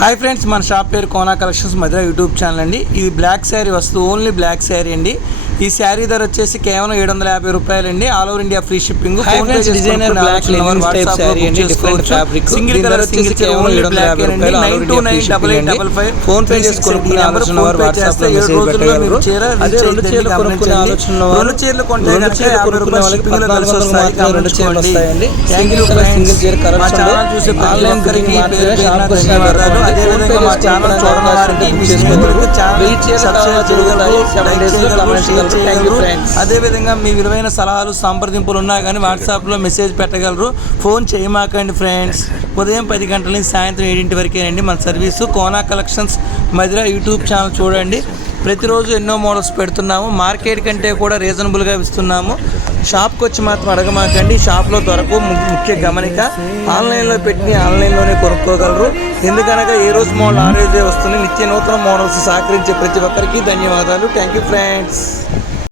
Hi friends, మన shop పేరు Kona collections Madhura YouTube channel అండి. ఇది బ్లాక్ శారీ వస్తుంది, ఓన్లీ బ్లాక్ శారీ అండి. ఈ శారీ ధర వచ్చేసి కేవలం 750 రూపాయలు అండి. All over India free shipping. Designer black linen type sari అండి, different fabric. Single colour single కేవలం 750 రూపాయలు. 92988855 ఫోన్ పే చేసుకునే ఆలోచన వారు వాట్సాప్ లో మెసేజ్ పెట్టగలరు. అదే రెండు చీరలు కొనుక్కునే ఆలోచన వారు రెండు చీరలు కొంటే రెండు చీరలు కొనుక్కునే వాళ్ళకి 1400 చీరలు వస్తాయండి. సింగిల్ చీర కలెక్షన్ చూసే ఆన్లైన్ కరికి ధన్యవాదాలు. అదే విధంగా మా ఛానల్ చూడడం వారికి అదేవిధంగా మీ విలువైన సలహాలు సంప్రదింపులు ఉన్నా కానీ వాట్సాప్లో మెసేజ్ పెట్టగలరు. ఫోన్ చేయమాకండి ఫ్రెండ్స్. ఉదయం 10 గంటల నుంచి సాయంత్రం 7 వరకేనండి మన service. Kona collections Madhura YouTube channel చూడండి. ప్రతిరోజు ఎన్నో మోడల్స్ పెడుతున్నాము. మార్కెట్ కంటే కూడా రీజనబుల్గా ఇస్తున్నాము. షాప్కి వచ్చి మాత్రం అడగమాకండి, షాప్లో దొరకు. ముఖ్య గమనిక, ఆన్లైన్లో పెట్టి ఆన్లైన్లోనే కొనుక్కోగలరు. ఎందుకనగా ఏ రోజు మోడల్ ఆ రోజే వస్తుంది. నిత్య నూతన మోడల్స్ సహకరించే ప్రతి ఒక్కరికి ధన్యవాదాలు. Thank you friends.